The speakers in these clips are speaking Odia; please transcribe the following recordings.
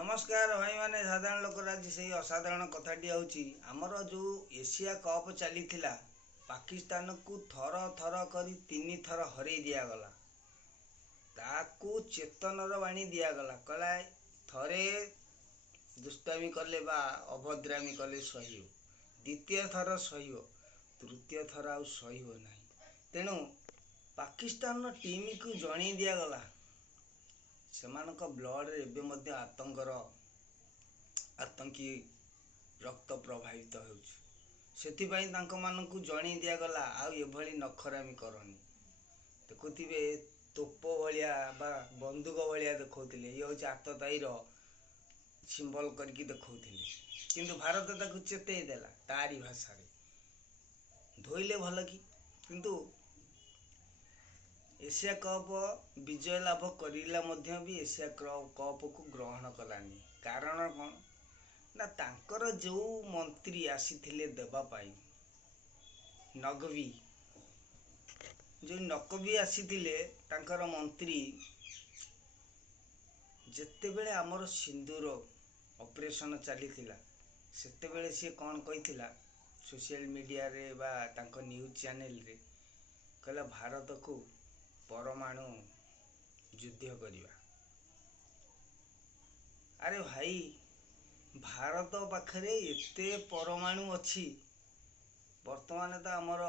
नमस्कार भाई माने साधारण लोक आज से असाधारण कथाटी हूँ आमर जो एशिया कप चली पाकिस्तान को थर थर कर 3 थर हर दिगला ताकू चेतनर बाणी दिगला कहला थरे दुष्टामी कले बा अभद्रामी कले सही द्वितीय थर सही तृतीय थर आ सही ना तेणु पाकिस्तान टीम को जन दिगला सेमानक ब्लड रे एबे मध्य आतंकी रक्त प्रभावित होथिपाई तांको मानकु जणी दिगला आउ एभली नखरामी करनी देखुथिबे तोप भलिया बा बंदूक भलिया देखौथिले ये होची आतताईर सिंबल करके देखौथिले किंतु भारत ताकू चेतई देला तारी भाषा रे धोइले भल कि किंतु एशिया कप विजय लाभ करिला मध्य भी एशिया कप को ग्रहण कलानी कारण कौन ना तांकर जो मंत्री आसीथिले देबा पाई नगवी जो नकवी आसीथिले तांकर मंत्री जेते बेले हमर सिंदूर ऑपरेशन चलीथिला सेते बेले से कौन कहिथिला सोशल मीडिया रे बा तांकर न्यूज चैनल रे कहला भारत को परमाणु युद्ध करिवा। अरे भाई भारत पाखरे एते परमाणु अच्छी वर्तमान तो आमर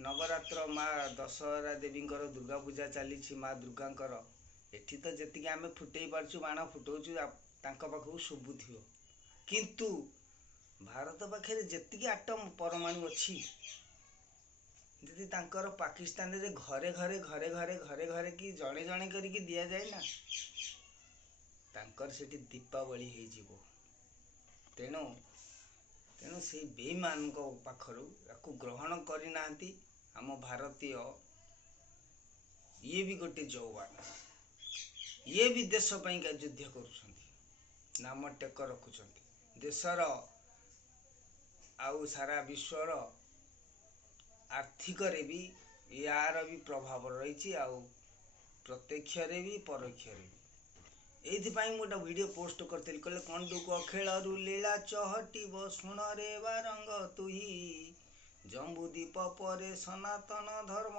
नवरात्र माँ दशहरा देवी दुर्गा पूजा चली माँ दुर्गांकर एठी तो जी आम फुटे पार्छु बाण फुटाऊँ पाखक शुभुव किंतु भारत पाखे जी आटम परमाणु अच्छी यदि तांकर पाकिस्तान रे घरे घरे घरे घरे घरे घरे कि जड़े जड़े करके दिया जाए ना तांकर सेठी दीपावली हो जीवो तेणु तेणु से बेईमान पाखरु याकू ग्रहण करना आम भारतीय ये भी गोटे जवान ये भी देश पाइंका युद्ध कर नाम टेक रखुंट देशर आउ सारा विश्वर आर्थिक रे भी यार भी प्रभाव रही प्रत्यक्ष रे भी परोक्ष भी एथिपाई गोटे वीडियो पोस्ट करते कहले कंडुक खेलु लीला चहटिब शुण रे बारंग तुही जम्बूदीप परे सनातन धर्म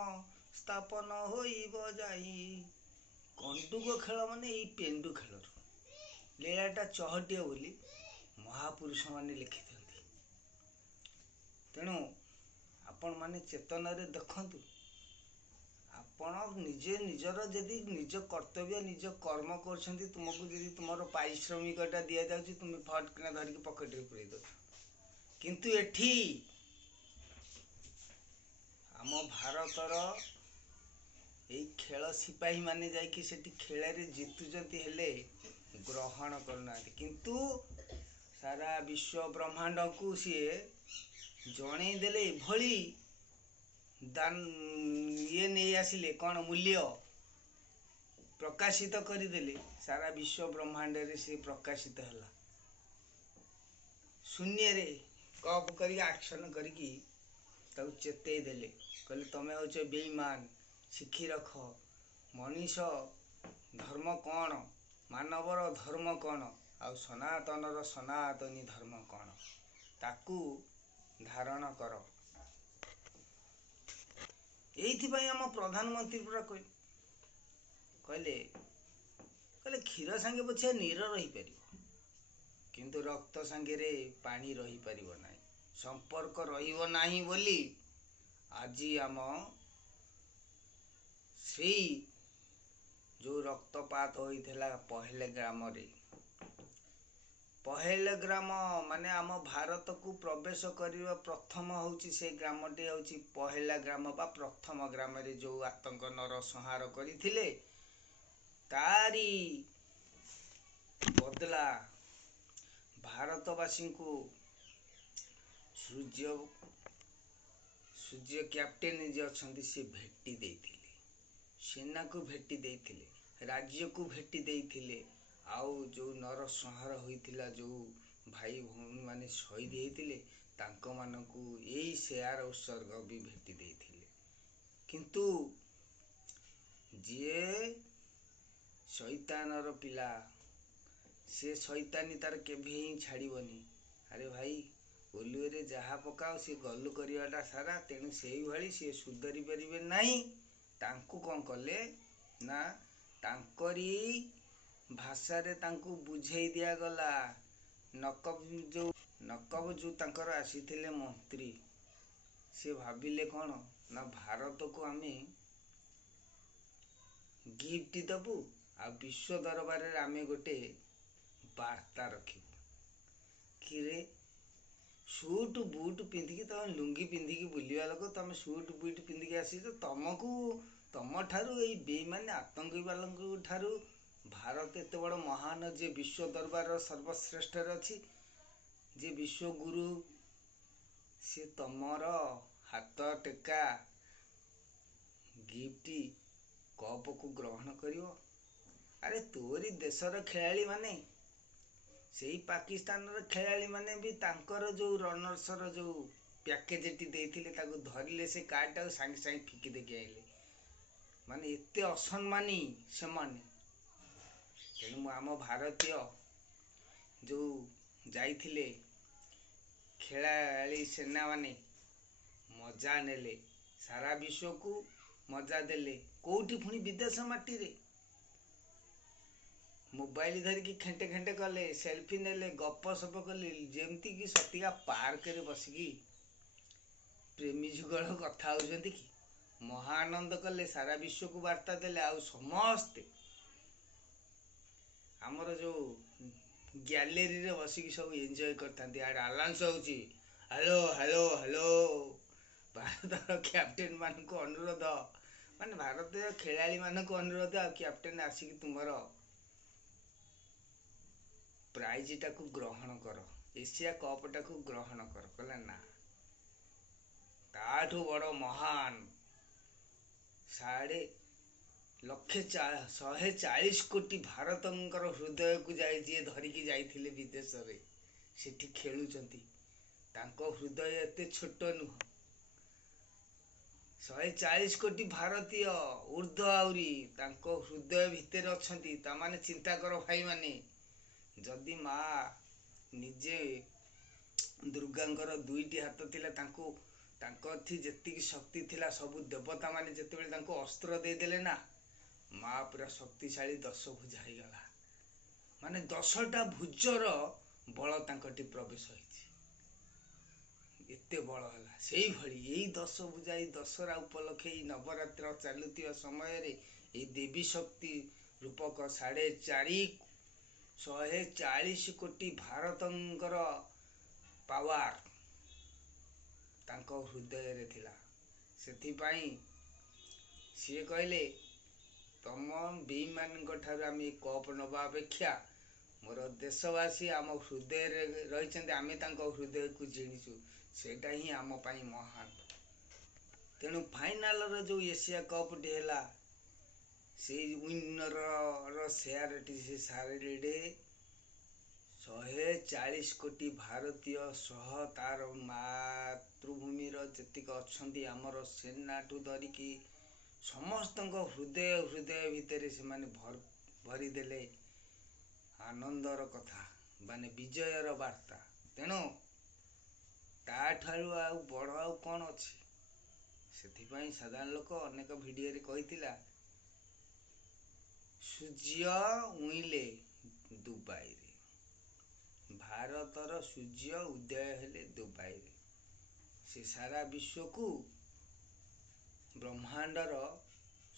स्थापन होइब जाई कंडुक खेल माने ये पेंडु खेल लीलाटा चहटिए बोली महापुरुष माने लिखि तेणु आपण माने चेतन रे देखंतु आपण निजे निजर जदि निज कर्तव्य निज कर्म करछंती तुमको जदि तुमरो पारिश्रमिकटा दिया जाउची तुम फट किना धरि के पॉकेट रे पुरै दो किंतु एठी आम भारतर एई खेल सिपाही माने जाई कि सेठी खेल रे जितुजती हेले ग्रहण करना किंतु सारा विश्व ब्रह्मांड को सीए जणे देले भली दान ये नहीं आसिले कौन मूल्य प्रकाशित करदेले सारा विश्व ब्रह्मांड रे से प्रकाशित है शून्य रे कप कर एक्शन करी चेतई देले कहले तमें हौच बेईमान शिखी रख मनीष धर्म कौन मानवर धर्म कौन आ सनातनर सनातनी धर्म कौन ताकू धारण कर एइथिपाई आम प्रधानमंत्री पूरा कहले कहले क्षीर सांगे पछे नीर रही पारिबो किंतु रक्त सांगे रे पानी रही पारिबो नाही संपर्क रहिबो नाही बोली आज आम से जो रक्तपात होइथला पहले ग्राम रे पहले ग्राम माने आम भारत को प्रवेश करने प्रथम होची से ग्रामटी होची पहला ग्राम बा प्रथम ग्राम रे जो आतंक नर संहार करथिले तारी बदला भारतवासी को सूर्य सूर्य कैप्टेन जे अछंती से भेटी देथिले सेना को भेटी देथिले राज्य को भेटी देथिले आउ जो नर संहार होइथिला जो भाई भौणी माने शहीद होइथिले तांको मानकू एई शेयर उत्सर्ग भी भेटी देथिले किंतु जे शैतानर पिला ସେ ଶୈତାନି ତାର କେବେ ହିଁ ଛାଡ଼ିବନି। ଆରେ ଭାଇ, ଓଲୁଅରେ ଯାହା ପକାଅ ସେ ଗଲୁ କରିବାଟା ସାରା। ତେଣୁ ସେଇଭଳି ସିଏ ସୁଧରି ପାରିବେ ନାହିଁ। ତାଙ୍କୁ କ'ଣ କଲେ ନା ତାଙ୍କରି ଭାଷାରେ ତାଙ୍କୁ ବୁଝେଇ ଦିଆଗଲା। ନକବ ଯୋଉ ତାଙ୍କର ଆସିଥିଲେ ମନ୍ତ୍ରୀ, ସେ ଭାବିଲେ କ'ଣ ନା ଭାରତକୁ ଆମେ ଗିଫ୍ଟ ଦେବୁ, ଆଉ ବିଶ୍ୱ ଦରବାରରେ ଆମେ ଗୋଟେ ବାର୍ତ୍ତା ରଖିବୁ। କିରେ, ସୁଟ ବୁଟ ପିନ୍ଧିକି, ତମେ ଲୁଙ୍ଗି ପିନ୍ଧିକି ବୁଲିବା ଲୋକ, ତମେ ସୁଟ ବୁଟ ପିନ୍ଧିକି ଆସିଛ। ତମଠାରୁ ଏଇ ବେଇମାନେ ଆତଙ୍କବାଦୀଙ୍କ ଠାରୁ ଭାରତ ଏତେ ବଡ଼ ମହାନ, ଯେ ବିଶ୍ୱ ଦରବାରର ସର୍ବଶ୍ରେଷ୍ଠରେ ଅଛି, ଯେ ବିଶ୍ୱଗୁରୁ, ସେ ତମର ହାତ ଟେକା ଗିଫ୍ଟ କପକୁ ଗ୍ରହଣ କରିବ। ଆରେ ତୋରି ଦେଶର ଖେଳାଳିମାନେ, ସେଇ ପାକିସ୍ତାନର ଖେଳାଳିମାନେ ବି ତାଙ୍କର ଯୋଉ ରନର୍ସର ଯୋଉ ପ୍ୟାକେଜଟି ଦେଇଥିଲେ, ତାକୁ ଧରିଲେ, ସେ କାର୍ଡଟାକୁ ସାଙ୍ଗେ ସାଙ୍ଗେ ଫିକି ଦେଇକି ଆଇଲେ। ମାନେ ଏତେ ଅସମ୍ମାନୀ ସେମାନେ। ତେଣୁ ଆମ ଭାରତୀୟ ଯୋଉ ଯାଇଥିଲେ ଖେଳାଳି ସେନାମାନେ ମଜା ନେଲେ, ସାରା ବିଶ୍ୱକୁ ମଜା ଦେଲେ। କୋଉଠି ପୁଣି ବିଦେଶ ମାଟିରେ ମୋବାଇଲ ଧରିକି ଖେଣ୍ଟେ ଖେଣ୍ଟେ କଲେ, ସେଲଫି ନେଲେ, ଗପ ସପ କଲେ, ଯେମିତିକି ସତିକା ପାର୍କରେ ବସିକି ପ୍ରେମୀ ଯୁଗଳ କଥା ହଉଛନ୍ତି କି। ମହା ଆନନ୍ଦ କଲେ, ସାରା ବିଶ୍ୱକୁ ବାର୍ତ୍ତା ଦେଲେ। ଆଉ ସମସ୍ତେ ଆମର ଯୋଉ ଗ୍ୟାଲେରୀରେ ବସିକି ସବୁ ଏନ୍ଜୟ କରିଥାନ୍ତି। ଆଡେ ଆଲାଉନ୍ସ ହଉଛି, ହ୍ୟାଲୋ ହ୍ୟାଲୋ ହ୍ୟାଲୋ, ଭାରତର କ୍ୟାପ୍ଟେନ ମାନଙ୍କୁ ଅନୁରୋଧ, ମାନେ ଭାରତୀୟ ଖେଳାଳି ମାନଙ୍କୁ ଅନୁରୋଧ, ଆଉ କ୍ୟାପ୍ଟେନ ଆସିକି ତୁମର ପ୍ରାଇଜଟାକୁ ଗ୍ରହଣ କର, ଏସିଆ କପଟାକୁ ଗ୍ରହଣ କର। କହିଲେ ନା, ତାଠୁ ବଡ଼ ମହାନ 140 କୋଟି ଭାରତଙ୍କର ହୃଦୟକୁ ଯିଏ ଧରିକି ଯାଇଥିଲେ ବିଦେଶରେ, ସେଠି ଖେଳୁଛନ୍ତି। ତାଙ୍କ ହୃଦୟ ଏତେ ଛୋଟ ନୁହଁ। 140 କୋଟି ଭାରତୀୟ ଉର୍ଦ୍ଧ୍ୱ, ଆହୁରି ତାଙ୍କ ହୃଦୟ ଭିତରେ ଅଛନ୍ତି। ତାମାନେ ଚିନ୍ତା କର ଭାଇମାନେ, ଯଦି ମା ନିଜେ ଦୁର୍ଗାଙ୍କର 2ଟି ହାତ ଥିଲା, ତାଙ୍କଠି ଯେତିକି ଶକ୍ତି ଥିଲା, ସବୁ ଦେବତା ମାନେ ଯେତେବେଳେ ତାଙ୍କୁ ଅସ୍ତ୍ର ଦେଇଦେଲେ ନା, ମା ପୁରା ଶକ୍ତିଶାଳୀ 10 ଭୁଜା ହେଇଗଲା। ମାନେ 10ଟା ଭୁଜର ବଳ ତାଙ୍କଠି ପ୍ରବେଶ ହେଇଛି, ଏତେ ବଳ ହେଲା। ସେଇଭଳି ଏଇ 10 ଭୁଜା, ଏଇ ଦଶହରା ଉପଲକ୍ଷେ, ଏଇ ନବରାତ୍ର ଚାଲୁଥିବା ସମୟରେ, ଏଇ ଦେବୀ ଶକ୍ତି ରୂପକ 140 କୋଟି ଭାରତଙ୍କର ପାୱାର ତାଙ୍କ ହୃଦୟରେ ଥିଲା। ସେଥିପାଇଁ ସିଏ କହିଲେ, ତମ ବେଇମାନଙ୍କ ଠାରୁ ଆମେ କପ୍ ନେବା ଅପେକ୍ଷା ମୋର ଦେଶବାସୀ ଆମ ହୃଦୟରେ ରହିଛନ୍ତି, ଆମେ ତାଙ୍କ ହୃଦୟକୁ ଜିଣିଛୁ, ସେଇଟା ହିଁ ଆମ ପାଇଁ ମହାନ। ତେଣୁ ଫାଇନାଲର ଯୋଉ ଏସିଆ କପ୍ଟି ହେଲା, ସେଇ ୱିନର ସେୟାରଟି ସେ ସାରିଡେ 140 କୋଟି ଭାରତୀୟ ସହ ତାର ମାତୃଭୂମିର ଯେତିକି ଅଛନ୍ତି ଆମର ସେନାଠୁ ଧରିକି ସମସ୍ତଙ୍କ ହୃଦୟ ଭିତରେ ସେମାନେ ଭରିଦେଲେ ଆନନ୍ଦର କଥା, ମାନେ ବିଜୟର ବାର୍ତ୍ତା। ତେଣୁ ତାଠାରୁ ଆଉ ବଡ଼ ଆଉ କ'ଣ ଅଛି? ସେଥିପାଇଁ ସାଧାରଣ ଲୋକ ଅନେକ ଭିଡ଼ିଓରେ କହିଥିଲା, ସୂର୍ଯ୍ୟ ଉଇଁଲେ ଦୁବାଇରେ, ଭାରତର ସୂର୍ଯ୍ୟ ଉଦୟ ହେଲେ ଦୁବାଇରେ। ସେ ସାରା ବିଶ୍ୱକୁ ବ୍ରହ୍ମାଣ୍ଡର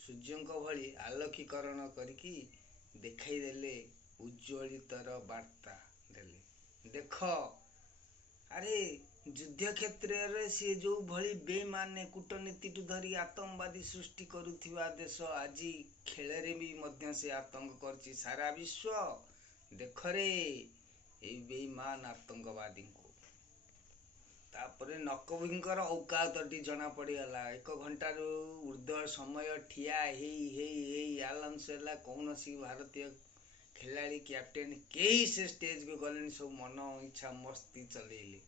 ସୂର୍ଯ୍ୟଙ୍କ ଭଳି ଆଲୋକୀକରଣ କରିକି ଦେଖାଇଦେଲେ, ଉଜ୍ଜ୍ୱଳିତର ବାର୍ତ୍ତା ଦେଲେ। ଦେଖ, ଆରେ ଯୁଦ୍ଧ କ୍ଷେତ୍ରରେ ସିଏ ଯୋଉ ଭଳି ବେଇମାନେ କୂଟନୀତିଠୁ ଧରି ଆତଙ୍କବାଦୀ ସୃଷ୍ଟି କରୁଥିବା ଦେଶ, ଆଜି ଖେଳରେ ବି ମଧ୍ୟ ସେ ଆତଙ୍କ କରିଛି ସାରା ବିଶ୍ୱ। ଦେଖରେ ଏଇ ବେଇମାନ ଆତଙ୍କବାଦୀଙ୍କୁ। ତାପରେ ନକବୀଙ୍କର ଔକାତଟି ଜଣା ପଡ଼ିଗଲା। 1 ଘଣ୍ଟାରୁ ଉର୍ଦ୍ଧ୍ୱ ସମୟ ଠିଆ ହେଇ ଆଲାଉନ୍ସ ହେଲା, କୌଣସି ଭାରତୀୟ ଖେଳାଳି, କ୍ୟାପ୍ଟେନ କେହି ସେ ଷ୍ଟେଜକୁ ଗଲେନି, ସବୁ ମନ ଇଚ୍ଛା ମସ୍ତି ଚଲେଇଲେ।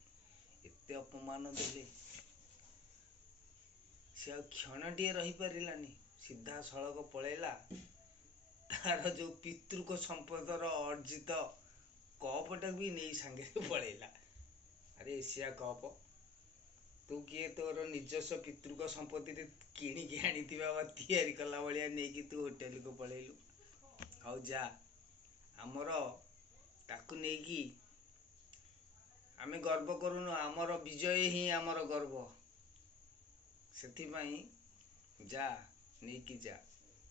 ଏତେ ଅପମାନ ଦେଲେ, ସେ ଆଉ କ୍ଷଣଟିଏ ରହିପାରିଲାନି, ସିଧାସଳଖ ପଳେଇଲା ତାର ଯୋଉ ପିତୃକ ସମ୍ପଦର ଅର୍ଜିତ କପଟା ବି ନେଇ ସାଙ୍ଗରେ ପଳେଇଲା। ଆରେ ଏସିଆ କପ୍ ତୁ କିଏ ତୋର ନିଜସ୍ୱ ପିତୃକ ସମ୍ପତ୍ତିରେ କିଣିକି ଆଣିଥିବା ବା ତିଆରି କଲା ଭଳିଆ ନେଇକି ତୁ ହୋଟେଲକୁ ପଳେଇଲୁ। ହଉ ଯା, ଆମର ତାକୁ ନେଇକି ଆମେ ଗର୍ବ କରୁନୁ, ଆମର ବିଜୟ ହିଁ ଆମର ଗର୍ବ। ସେଥିପାଇଁ ଯା, ନେଇକି ଯା,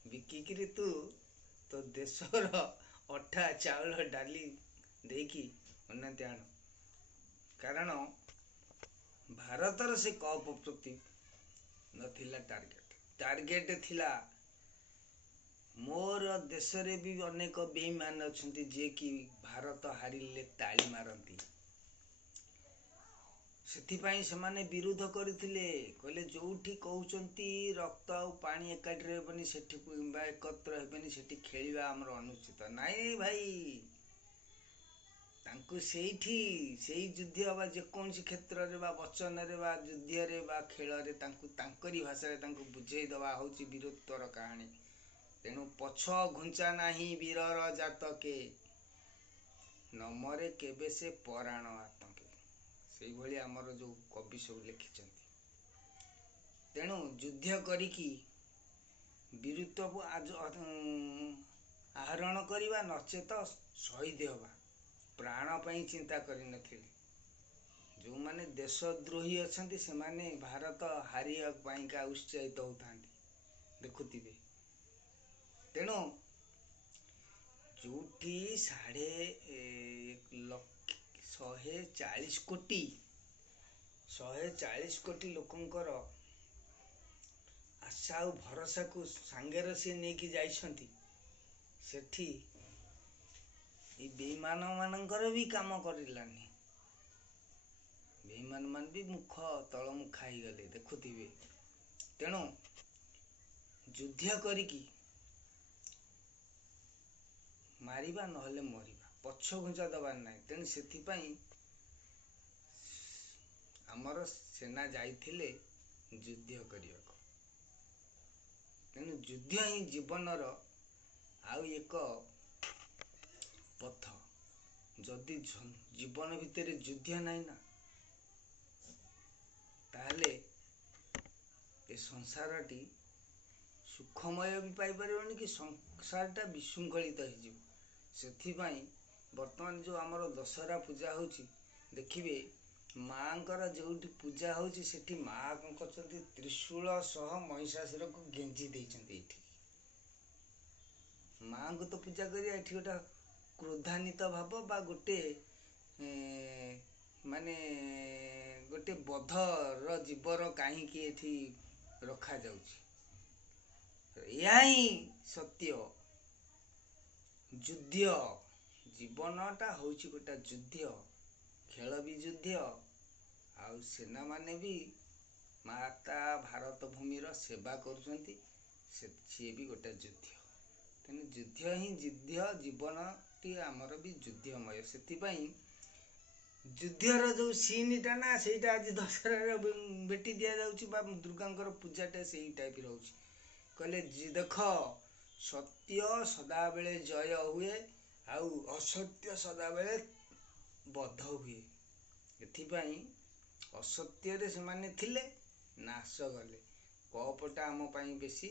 ବିକିକିରି ତୁ ତୋ ଦେଶର ଅଟା ଚାଉଳ ଡାଲି ଦେଇକି ଉନ୍ନତି ଆଣୁ। କାରଣ ଭାରତର ସେ କପ୍ ପ୍ରତି ନଥିଲା ଟାର୍ଗେଟ ଥିଲା ମୋର ଦେଶରେ ବି ଅନେକ ବେଇମାନ ଅଛନ୍ତି ଯିଏକି ଭାରତ ହାରିଲେ ତାଳି ମାରନ୍ତି। ସେଥିପାଇଁ ସେମାନେ ବିରୋଧ କରିଥିଲେ, କହିଲେ ଯୋଉଠି କହୁଛନ୍ତି ରକ୍ତ ଆଉ ପାଣି ଏକାଠି ରହିବନି ସେଠି କିମ୍ବା ଏକତ୍ର ହେବେନି ସେଠି ଖେଳିବା ଆମର ଅନୁଚିତ। ନାଇଁ ଭାଇ, ତାଙ୍କୁ ସେଇଠି ସେଇ ଯୁଦ୍ଧ ବା ଯେକୌଣସି କ୍ଷେତ୍ରରେ ବା ବଚନରେ ବା ଯୁଦ୍ଧରେ ବା ଖେଳରେ ତାଙ୍କୁ ତାଙ୍କରି ଭାଷାରେ ତାଙ୍କୁ ବୁଝେଇ ଦେବା ହେଉଛି ବୀରତ୍ୱର କାହାଣୀ। ତେଣୁ ପଛ ଘୁଞ୍ଚା ନାହିଁ ବୀରର ଜାତକେ, ନମରେ କେବେ ସେ ପରାଣ ଆତଙ୍କେ। ସେଇଭଳି ଆମର ଯେଉଁ କବି ସବୁ ଲେଖିଛନ୍ତି। ତେଣୁ ଯୁଦ୍ଧ କରିକି ବୀରତ୍ୱକୁ ଆହରଣ କରିବା, ନଚେତ ଶହୀଦ ହେବା। ପ୍ରାଣ ପାଇଁ ଚିନ୍ତା କରିନଥିଲେ। ଯେଉଁମାନେ ଦେଶଦ୍ରୋହୀ ଅଛନ୍ତି ସେମାନେ ଭାରତ ହାରିବା ପାଇଁକା ଉତ୍ସାହିତ ହେଉଥାନ୍ତି, ଦେଖୁଥିବେ। ତେଣୁ ଯେଉଁଠି 140 କୋଟି ଲୋକଙ୍କର ଆଶା ଆଉ ଭରସାକୁ ସାଙ୍ଗରେ ସିଏ ନେଇକି ଯାଇଛନ୍ତି, ସେଠି ଏଇ ବେଇମାନ ମାନଙ୍କର ବି କାମ କରିଲାନି। ବେଇମାନ ମାନେ ବି ମୁଖ ତଳମୁଖା ହେଇଗଲେ, ଦେଖୁଥିବେ। ତେଣୁ ଯୁଦ୍ଧ କରିକି ମାରିବା ନହେଲେ ମରିବା, ପଛ ଘୁଞ୍ଚା ଦେବାର ନାହିଁ। ତେଣୁ ସେଥିପାଇଁ ଆମର ସେନା ଯାଇଥିଲେ ଯୁଦ୍ଧ କରିବାକୁ। ତେଣୁ ଯୁଦ୍ଧ ହିଁ ଜୀବନର ଆଉ ଏକ ପଥ। ଯଦି ଜୀବନ ଭିତରେ ଯୁଦ୍ଧ ନାହିଁ ନା, ତାହେଲେ ଏ ସଂସାରଟି ସୁଖମୟ ବି ପାଇପାରିବନି, କି ସଂସାରଟା ବିଶୃଙ୍ଖଳିତ ହେଇଯିବ। ସେଥିପାଇଁ ବର୍ତ୍ତମାନ ଯେଉଁ ଆମର ଦଶହରା ପୂଜା ହେଉଛି, ଦେଖିବେ ମାଙ୍କର ଯେଉଁଠି ପୂଜା ହେଉଛି ସେଠି ମା କ'ଣ କରୁଛନ୍ତି, ତ୍ରିଶୂଳ ସହ ମହିଷାସୁରକୁ ଗେଞ୍ଜି ଦେଇଛନ୍ତି। ଏଇଠି ମାଙ୍କୁ ତ ପୂଜା କରିବା, ଏଠି ଗୋଟେ କ୍ରୋଧାନ୍ୱିତ ଭାବ ବା ଗୋଟେ ମାନେ ଗୋଟେ ବଧର ଜୀବର କାହିଁକି ଏଠି ରଖାଯାଉଛି। ଏହା ହିଁ ସତ୍ୟ। ଯୁଦ୍ଧ, ଜୀବନଟା ହେଉଛି ଗୋଟେ ଯୁଦ୍ଧ। ଖେଳ ବି ଯୁଦ୍ଧ, ଆଉ ସେନାମାନେ ବି ମାତା ଭାରତ ଭୂମିର ସେବା କରୁଛନ୍ତି, ସିଏ ବି ଗୋଟେ ଯୁଦ୍ଧ। ତେଣୁ ଯୁଦ୍ଧ ହିଁ ଯୁଦ୍ଧ, ଜୀବନଟି ଆମର ବି ଯୁଦ୍ଧମୟ। ସେଥିପାଇଁ ଯୁଦ୍ଧର ଯେଉଁ ସିନ୍ଟା ନା, ସେଇଟା ଆଜି ଦଶହରାରେ ଭେଟି ଦିଆଯାଉଛି, ବା ଦୁର୍ଗାଙ୍କର ପୂଜାଟା ସେଇ ଟାଇପ୍ର ରହୁଛି। କହିଲେ ଦେଖ, ସତ୍ୟ ସଦାବେଳେ ଜୟ ହୁଏ, ଆଉ ଅସତ୍ୟ ସଦାବେଳେ ବଧ ହୁଏ। ଏଥିପାଇଁ ଅସତ୍ୟରେ ସେମାନେ ଥିଲେ, ନାଶ ଗଲେ। କପଟା ଆମ ପାଇଁ ବେଶୀ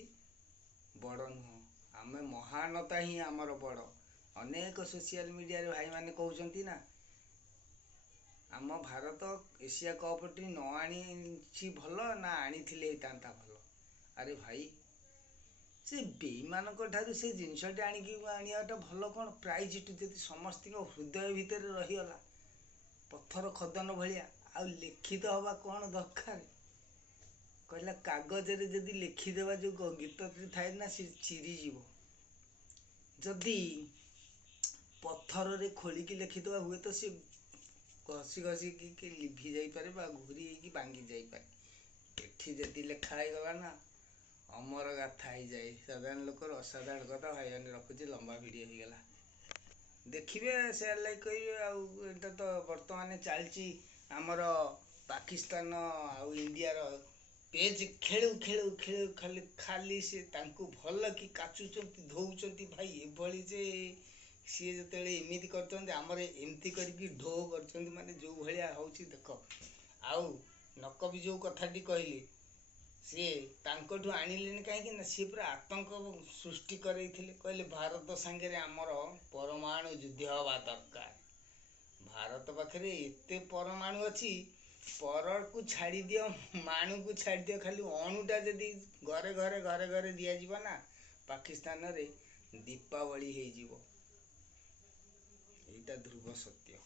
ବଡ଼ ନୁହଁ, ଆମେ ମହାନତା ହିଁ ଆମର ବଡ଼। ଅନେକ ସୋସିଆଲ ମିଡ଼ିଆରେ ଭାଇମାନେ କହୁଛନ୍ତି ନା, ଆମ ଭାରତ ଏସିଆ କପ୍ଟି ନ ଆଣିଛି ଭଲ, ନା ଆଣିଥିଲେ ହେଇଥାନ୍ତା ଭଲ। ଆରେ ଭାଇ, ସେ ବେଇମାନଙ୍କ ଠାରୁ ସେ ଜିନିଷଟି ଆଣିବାଟା ଭଲ କ'ଣ? ପ୍ରାଇଜ୍ଟି ଯଦି ସମସ୍ତଙ୍କ ହୃଦୟ ଭିତରେ ରହିଗଲା ପଥର ଖୋଦନ ଭଳିଆ, ଆଉ ଲିଖିତ ହବା କ'ଣ ଦରକାର? କହିଲା କାଗଜରେ ଯଦି ଲେଖିଦେବା ଯେଉଁ ଗୀତଟି ଥାଏ ନା, ସେ ଚିରିଯିବ। ଯଦି ପଥରରେ ଖୋଳିକି ଲେଖିଦେବା, ହୁଏତ ସେ ଘଷି ଘଷିକି ଲିଭି ଯାଇପାରେ ବା ଘୁରି ହେଇକି ଭାଙ୍ଗି ଯାଇପାରେ। ଏଠି ଯଦି ଲେଖା ହେଇଗଲା ନା, ଅମର ଗାଥା ହେଇଯାଏ। ସାଧାରଣ ଲୋକର ଅସାଧାରଣ କଥା। ଭାଇମାନେ, ରଖୁଛି, ଲମ୍ବା ଭିଡ଼ିଓ ହେଇଗଲା। ଦେଖିବେ, ସେୟାର ଲାଇକ୍ କରିବେ। ଆଉ ଏଇଟା ତ ବର୍ତ୍ତମାନ ଚାଲିଛି ଆମର ପାକିସ୍ତାନ ଆଉ ଇଣ୍ଡିଆର ପେଜ୍ ଖେଳୁ ଖାଲି ସେ ତାଙ୍କୁ ଭଲ କି କାଚୁଛନ୍ତି, ଧଉଛନ୍ତି। ଭାଇ, ଏଭଳି ଯେ ସିଏ ଯେତେବେଳେ ଏମିତି କରିଛନ୍ତି ଆମର ଏମିତି କରିକି ଢୋ କରିଛନ୍ତି ମାନେ ଯେଉଁ ଭଳିଆ ହେଉଛି ଦେଖ। ଆଉ ନକବି ଯେଉଁ କଥାଟି କହିଲେ ସିଏ ତାଙ୍କଠୁ ଆଣିଲେନି କାହିଁକି ନା ସିଏ ପୁରା ଆତଙ୍କ ସୃଷ୍ଟି କରେଇଥିଲେ। କହିଲେ ଭାରତ ସାଙ୍ଗରେ ଆମର ପରମାଣୁ ଯୁଦ୍ଧ ହେବା ଦରକାର। ଭାରତ ପାଖରେ ଏତେ ପରମାଣୁ ଅଛି, ପରକୁ ଛାଡ଼ି ଦିଅ, ମାଣୁକୁ ଛାଡ଼ି ଦିଅ, ଖାଲି ଅଣୁଟା ଯଦି ଘରେ ଘରେ ଘରେ ଘରେ ଦିଆଯିବ ନା, ପାକିସ୍ତାନରେ ଦୀପାବଳି ହେଇଯିବ। ଏଇଟା ଧ୍ରୁବ ସତ୍ୟ।